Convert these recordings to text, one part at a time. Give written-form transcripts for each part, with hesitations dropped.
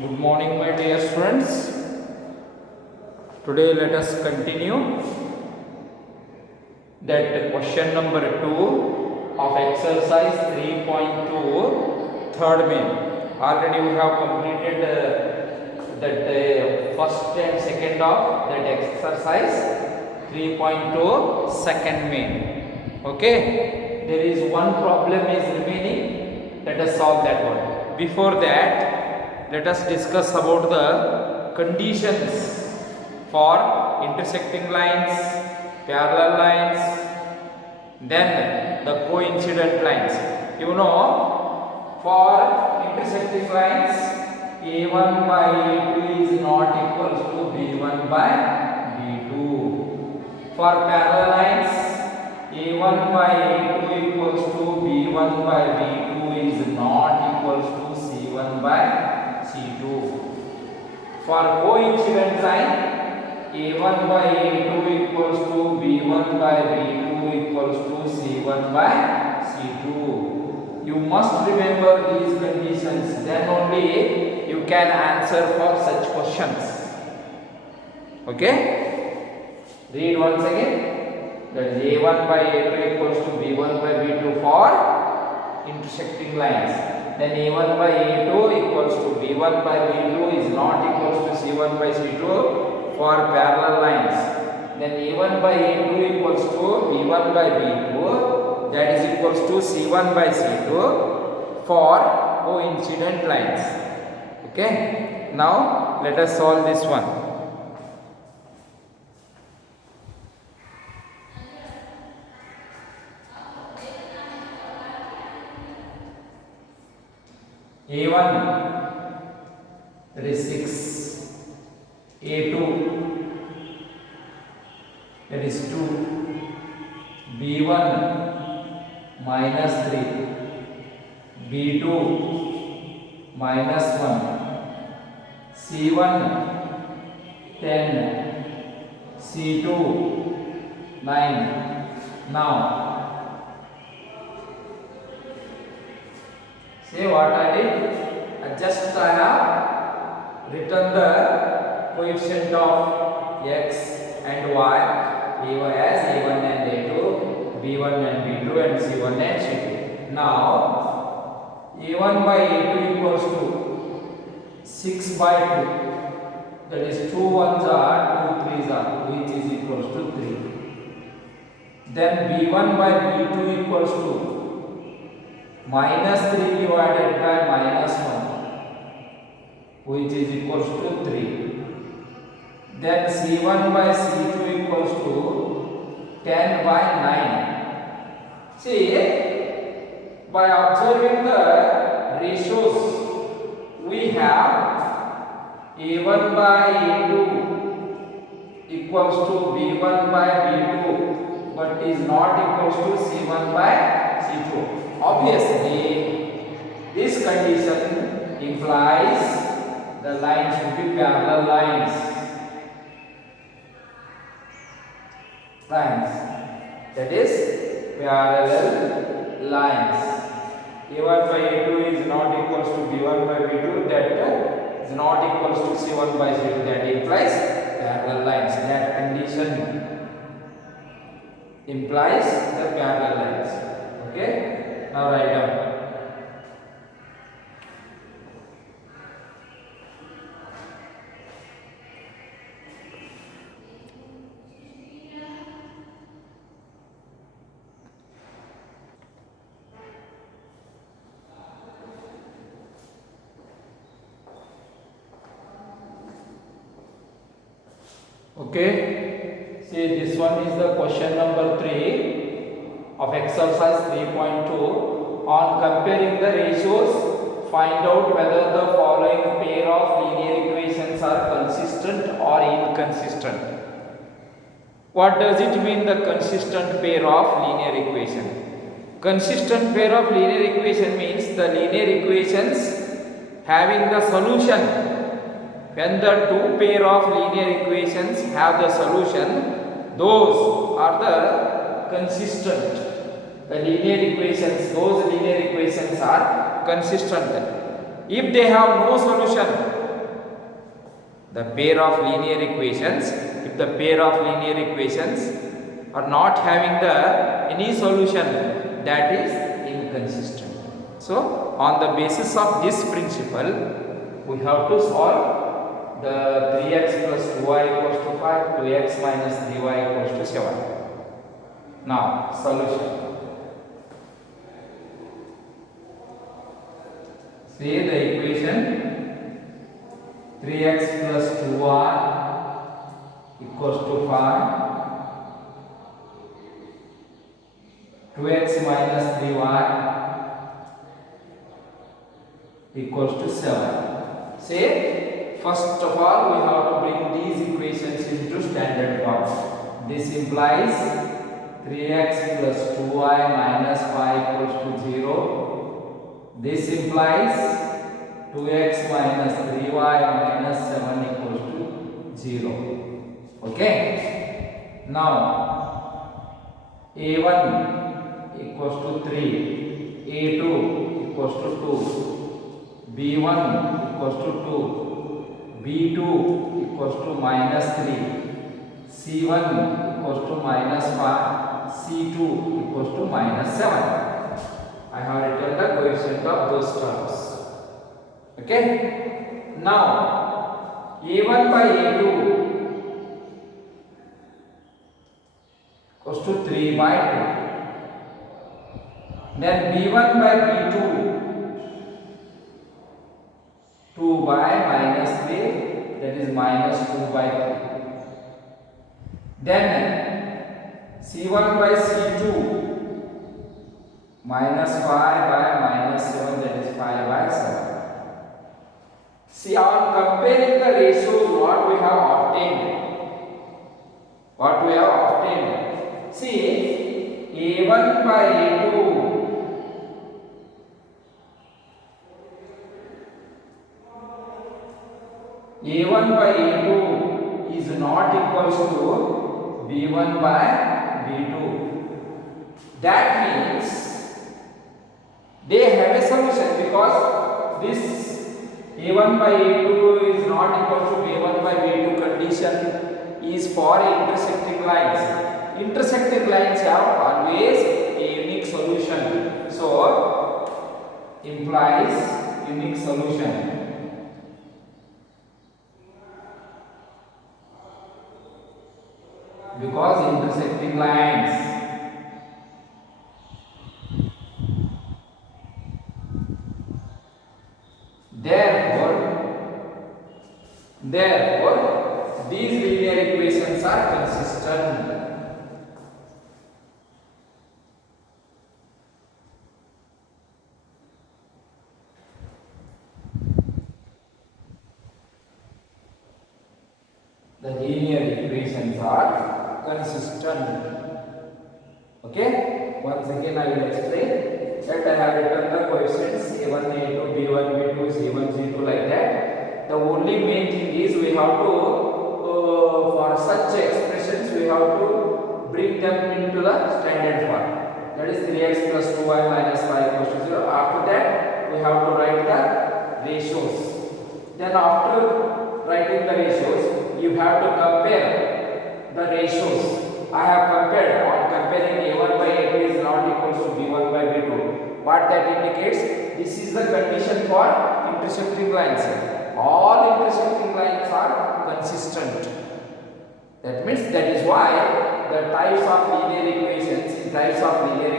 Good morning, my dear students. Today, let us continue that question number 2 of exercise 3.2, third main. Already we have completed that first and second of that exercise 3.2, second main. Okay, there is one problem is remaining. Let us solve that one. Before that, let us discuss about the conditions for intersecting lines, parallel lines, then the coincident lines. You know, for intersecting lines, A1 by A2 is not equals to B1 by B2. For parallel lines, A1 by A2 equals to B1 by B2 is not equals to C1 by C2. For coincident line, A1 by A2 equals to B1 by B2 equals to C1 by C2. You must remember these conditions, then only you can answer for such questions. Okay? Read once again. That is A1 by A2 equals to B1 by B2 for intersecting lines. Then A1 by A2 equals to B1 by B2 is not equals to C1 by C2 for parallel lines. Then A1 by A2 equals to B1 by B2, that is equals to C1 by C2 for coincident lines. Okay. Now let us solve this one. A1, that is 6. A2, that is 2. B1 minus 3. B2 minus 1. C1 10. C2 9. Now say what I did, just I have written the coefficient of x and y as a1 and a2, b1 and b2 and c1 and c2. Now a1 by a2 equals to 6 by 2, that is 2 ones are 2 threes are, which is equals to 3. Then b1 by b2 equals to minus 3 divided by minus 1, which is equals to 3. Then C1 by C2 equals to 10 by 9. See, by observing the ratios, we have A1 by A2 equals to B1 by B2, but is not equals to C1 by C2. Obviously, this condition implies the lines should be parallel lines. That is parallel lines. A1 by A2 is not equals to B1 by B2. That is not equals to C1 by C2. That implies parallel lines. That condition implies the parallel lines. Okay. Now write down. Okay. See, this one is the question number 3 of exercise 3.2. On comparing the ratios, find out whether the following pair of linear equations are consistent or inconsistent. What does it mean, the consistent pair of linear equation? Consistent pair of linear equation means the linear equations having the solution. When the two pair of linear equations have the solution, those are the consistent. The linear equations, those linear equations are consistent. If they have no solution, The pair of linear equations, if the pair of linear equations are not having the any solution, that is inconsistent. So on the basis of this principle, we have to solve the 3x plus 2y equals to 5, 2x minus 3y equals to 7. Now solution. Say the equation 3x plus 2y equals to 5, 2x minus 3y equals to 7. Say, first of all, we have to bring these equations into standard form. This implies 3x plus 2y minus 5 equals to 0. This implies 2x minus 3y minus 7 equals to 0. Okay. Now, a1 equals to 3, a2 equals to 2. b1 equals to 2, b2 equals to minus 3, c1 equals to minus 5, c2 equals to minus 7. I have written the coefficient of those terms. Okay. Now, a1 by a2 equals to 3 by 2. Then b1 by b2 2 by minus 3, that is minus 2 by 3. Then C1 by C2 minus 5 by minus 7, that is 5 by 7. See, on comparing the ratios, what we have obtained? What we have obtained? See, A1 by A2 A1 by A2 is not equals to B1 by B2. That means they have a solution, because this A1 by A2 is not equal to B1 by B2 condition is for intersecting lines. Intersecting lines have always a unique solution. So, implies unique solution. Because intersecting lines. Therefore, these linear equations are consistent. The linear equations are consistent. Okay, once again I will explain that I have written the coefficients a1, a2, b1, b2, c1, c2 like that. The only main thing is we have to for such expressions we have to bring them into the standard form. That is 3x plus 2y minus 5 equals to 0. After that we have to write the ratios. Then after writing the ratios, you have to compare the ratios. I have compared. On comparing a1 by a2 is not equals to b1 by b2. What that indicates? This is the condition for intersecting lines. All intersecting lines are consistent. That means that is why the types of linear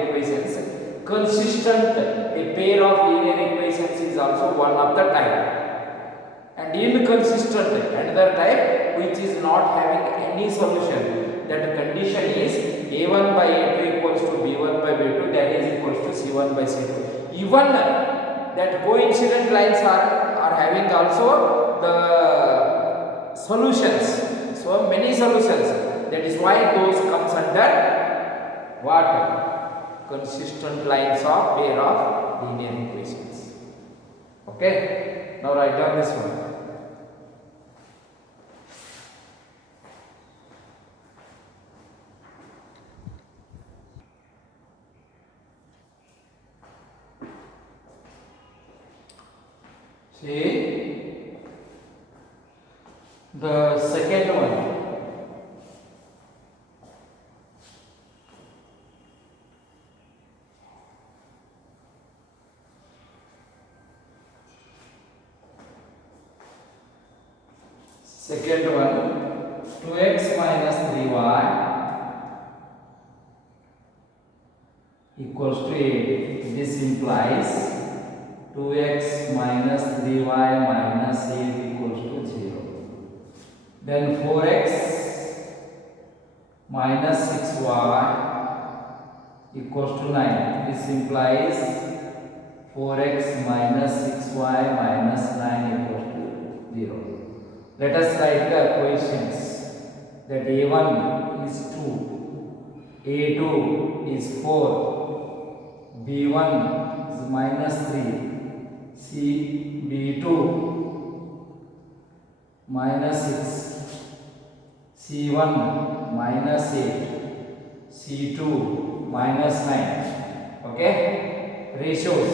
equations, consistent, a pair of linear equations is also one of the type. And inconsistent, another type which is not having any solution. That condition is a1 by a2 equals to b1 by b2, that is equals to c1 by c2. Even that coincident lines are having also the solutions. So many solutions. That is why those comes under what? Consistent lines of pair of linear equations. Okay. Now write down this one. See, The second one, second one, 2x minus 3y equals to 8. This implies 2x minus 3y minus 8 equals to 0. Then 4x minus 6y equals to 9. This implies 4x minus 6y minus 9 equals to 0. Let us write the equations. That a1 is 2, a2 is 4, b1 is minus 3, b2 minus 6, c1 minus 8, c2 minus 9. Okay? Ratios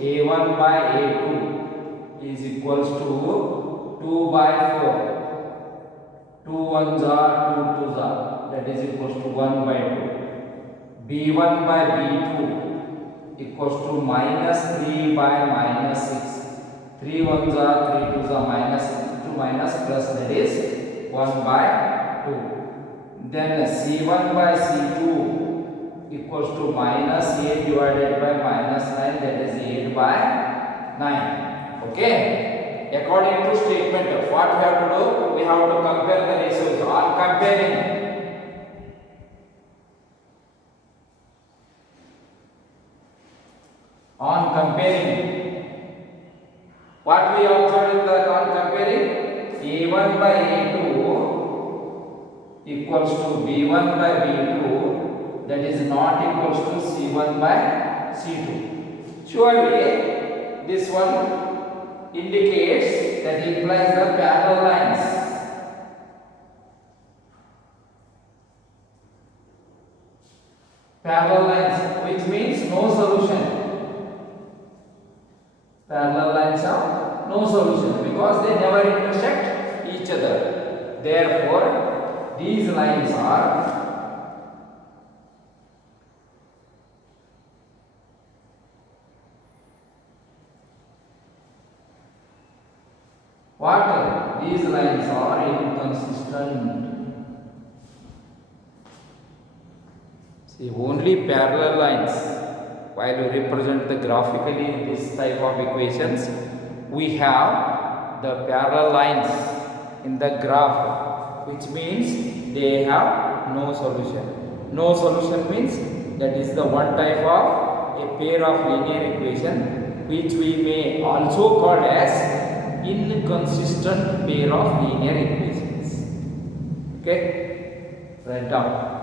a1 by a2 is equals to 2 by 4. 2 ones are 2 twos are, that is equals to 1 by 2. b1 by b2 equals to minus 3 by minus 6. 3 ones are 3 twos are minus 2 minus plus, that is 1 by 2. Then c1 by c2 equals to minus 8 divided by minus 9, that is 8 by 9. Okay? According to statement, what we have to do? We have to compare the ratios. On comparing, what we observed in the on comparing, a1 by a2 equals to b1 by b2, that is not equals to c1 by c2. Surely this one indicates, that implies the parallel lines. Parallel lines, which means no solution. Parallel lines have no solution because they never intersect each other. Therefore, these lines are what? These lines are inconsistent. See, only parallel lines. While we represent the graphically this type of equations, we have the parallel lines in the graph, which means they have no solution. No solution means that is the one type of a pair of linear equation, which we may also call as inconsistent pair of linear equations. Okay, write down.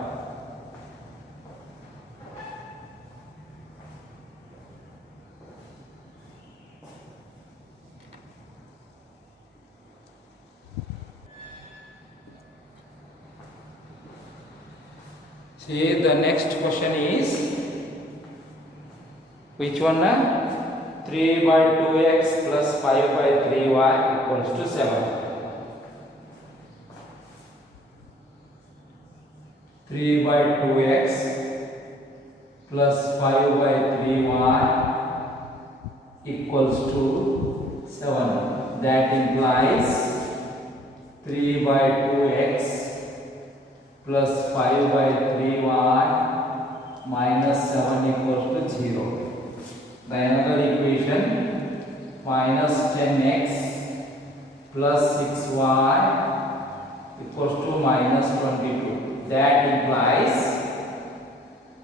See, the next question is which one? 3 by 2x plus 5 by 3y equals to 7. 3 by 2x plus 5 by 3y equals to 7. That implies 3 by 2x plus 5 by 3y minus 7 equals to 0. The another equation, minus 10x plus 6y equals to minus 22. That implies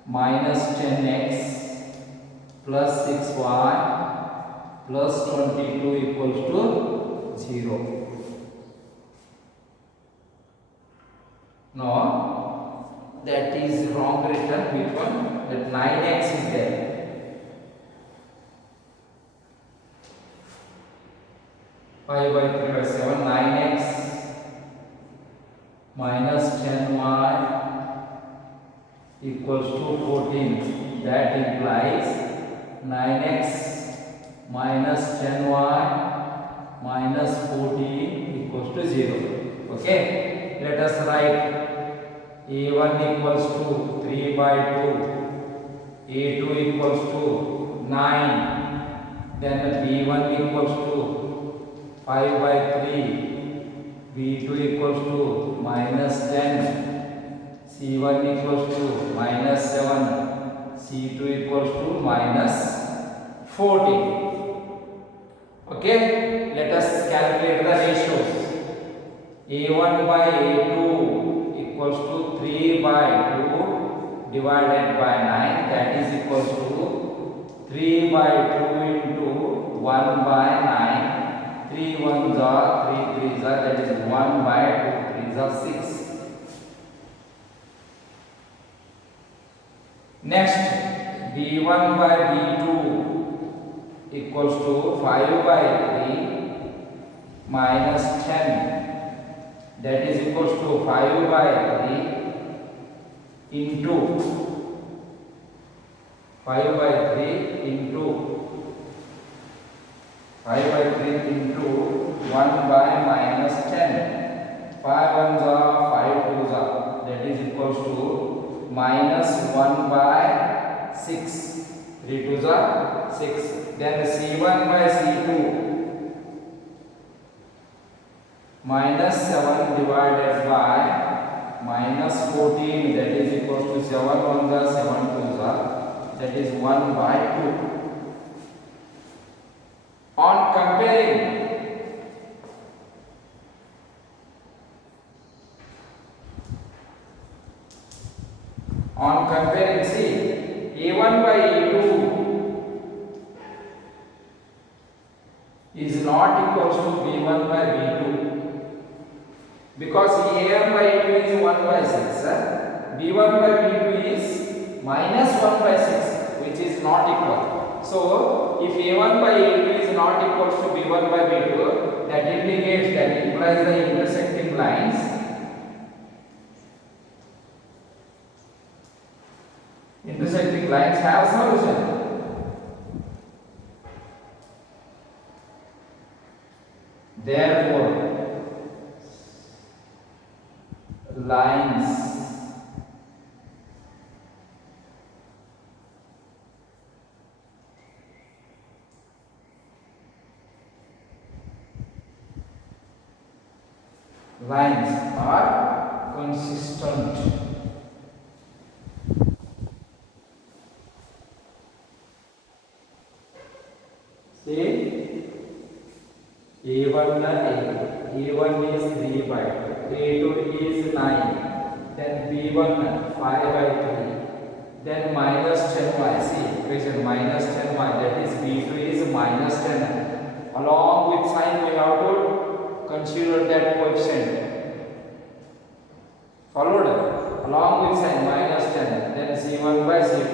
minus 10x plus 6y plus 22 equals to 0. No, that is wrong written. Which one? That 9x is there. Five by 3 by 7, 9x minus 10y equals to 14. That implies 9x minus 10y minus 14 equals to 0. Okay, let us write a1 equals to 3 by 2, a2 equals to 9, then b1 equals to 5 by 3, b2 equals to minus 10, c1 equals to minus 7, c2 equals to minus 14. Okay, let us calculate the ratios. a1 by a2 equals to 3 by 2 divided by 9, that is equals to 3 by 2 into 1 by 9. 3 1s are 3 3s are, that is 1 by 2 3s are 6. Next, b1 by b2 equals to 5 by 3 minus 10, that is equals to 5 by 3 into 5 by 3 into 5 by 3 into 1 by minus 10. 5 1s are 5 2s are, that is equals to minus 1 by 6. 3 2s are 6. Then c1 by c2 minus 7 divided by minus 14, that is equals to 7 1s are 7 2s are, that is 1 by 2. On comparing see, a1 by a2 is not equals to b1 by b2, because a1 by a2 is 1 by 6, b1 by b2 is minus 1 by 6, which is not equal. So if a1 by a2 is not equals to b1 by b2, that indicates, that implies the intersecting lines have solution. Therefore, lines are consistent. See, a1 is 3 by 2, a2 is 9, then b1 5 by 3, then minus 10y. See, equation minus 10y, that is b2 is minus 10. Along with sign we have to consider that coefficient. Followed? Along with sign minus 10, then c1 by c2.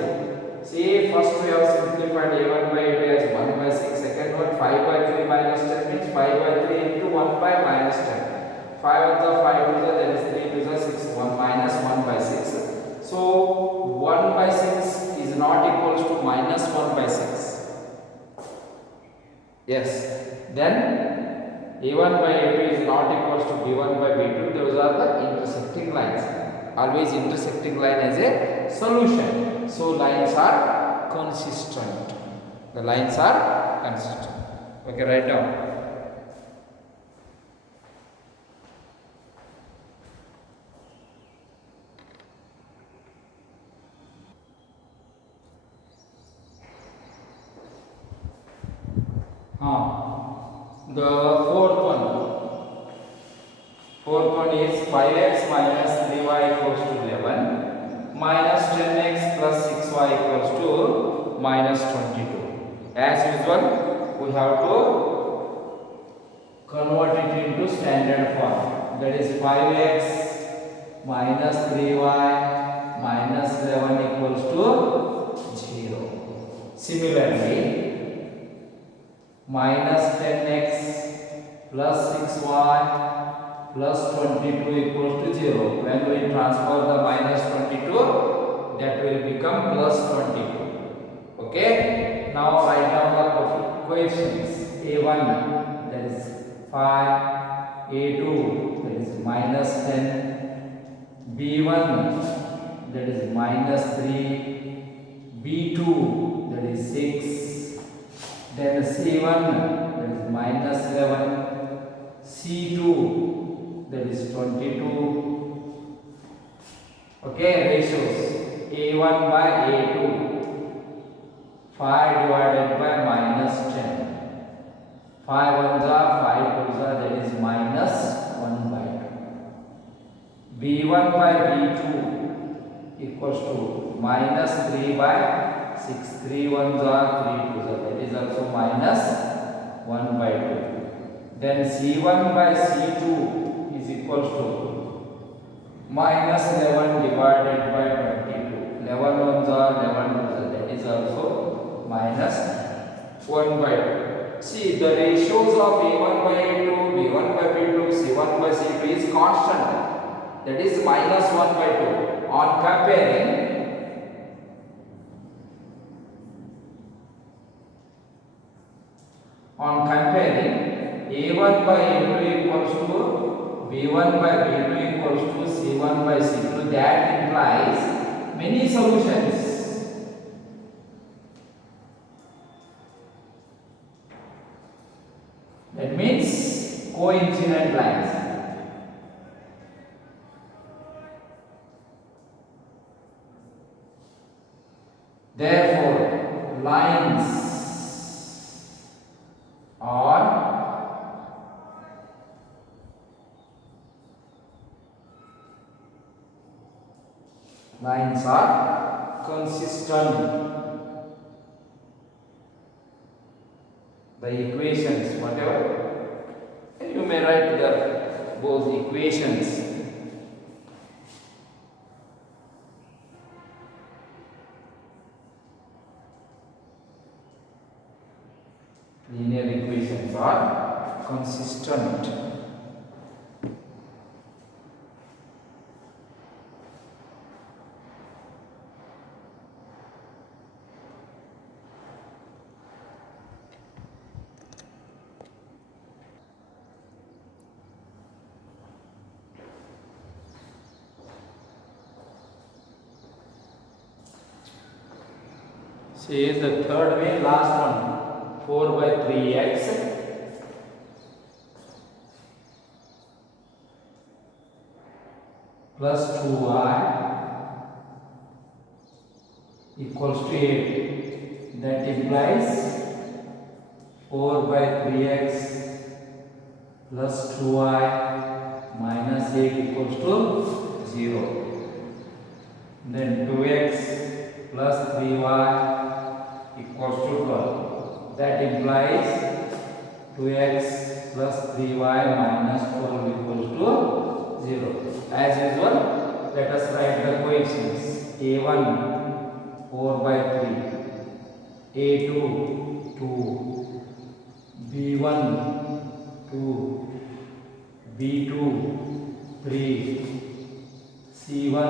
See, first we have simplified a1 by a2 as 1 by 6. Second one, 5 by 3 minus 10 means 5 by 3 into 1 by minus 10. 5 of the 5 to the, that is 3 to the 6, 1 minus 1 by 6. So 1 by 6 is not equals to minus 1 by 6. Yes. Then a1 by a2 is not equals to b1 by b2. Those are the intersecting lines. Always intersecting line as a solution. So lines are consistent. The lines are consistent. Okay, write down. The fourth one is 5x minus 3y equals to 11, minus 10x plus 6y equals to minus 22. As usual, we have to convert it into standard form. That is 5x minus 3y minus 11 equals to 0. Similarly, minus 10x plus 6y plus 22 equals to 0. When we transfer the minus 22, that will become plus 22. Okay. Now write down the coefficients. a1, that is 5, A2 that is minus 10, B1 that is minus 3, B2 that is 6, then C1 that is minus 11, C2 that is 22. Okay, ratios A1 by A2, 5 divided by minus 10, 5 ones are 5 twos are, that is minus 1 by 2. B1 by B2 equals to minus 3 by 6, 3 ones are 3 twos are, that is also minus 1 by 2. Then C1 by C2 is equals to minus 11 divided by 22, 11 ones are 11 twos are, that is also minus 1 by 2. See, the ratios of A1 by A2, B1 by B2, C1 by C2 is constant, that is minus 1 by 2. On comparing A1 by A2 equals to B1 by B2 equals to C1 by C2, that implies many solutions. That means coincident lines. Therefore, lines are consistent. The equations, whatever, you may write both equations. Linear equations are consistent. See the third way, last one, 4 by 3x plus 2y equals to 8. That implies 4 by 3x plus 2y minus 8 equals to 0. Then 2x plus 3y equals to 12. That implies 2x plus 3y minus 12 equals to 0. As usual, let us write the coefficients. A1 4 by 3, A2 2, B1 2, B2 3, C1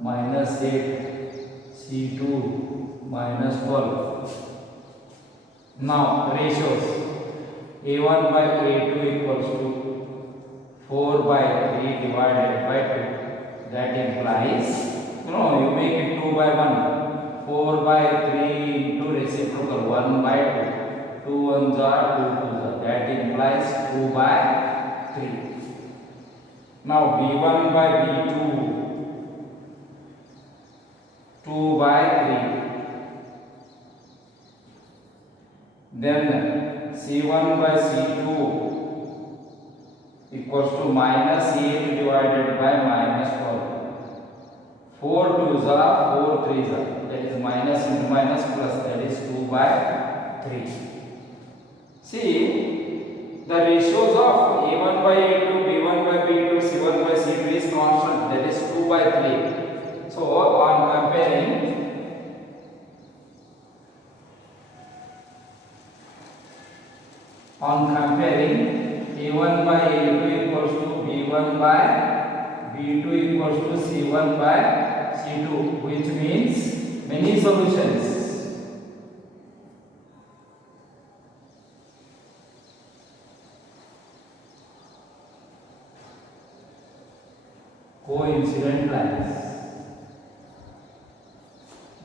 minus 8, C2 minus 12. Now ratios, A1 by A2 equals to 4 by 3 divided by 2. That implies, you make it 2 by 1. 4 by 3 into reciprocal 1 by 2. 2 ones are 2 twos are. That implies 2 by 3. Now B1 by B2, 2 by 3. Then C1 by C2 equals to minus 8 divided by minus 12. 4 twos are 4 threes are. That is minus into minus plus, that is 2 by 3. See, the ratios of A1 by A2, B1 by B2, C1 by C2 is constant, that is 2 by 3. So on comparing A1 by A2 equals to B1 by B2 equals to C1 by C2, which means many solutions. coincident lines.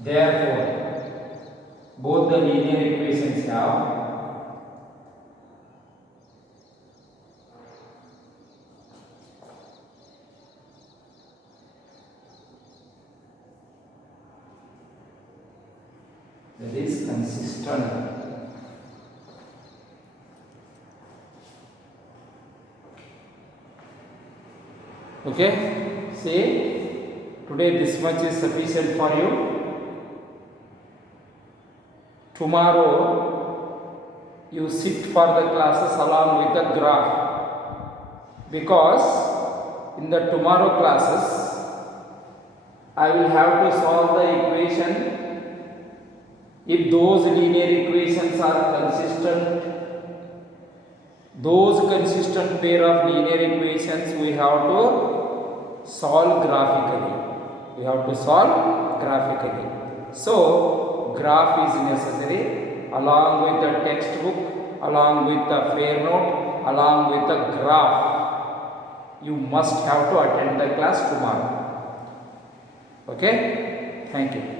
Therefore, both the linear equations have that is consistent. Okay, see, today this much is sufficient for you. Tomorrow you sit for the classes along with the graph, because in the tomorrow classes I will have to solve the equation. If those linear equations are consistent, those consistent pair of linear equations we have to solve graphically. We have to solve graphically. So, graph is necessary along with the textbook, along with the fair note, along with the graph. You must have to attend the class tomorrow. Okay? Thank you.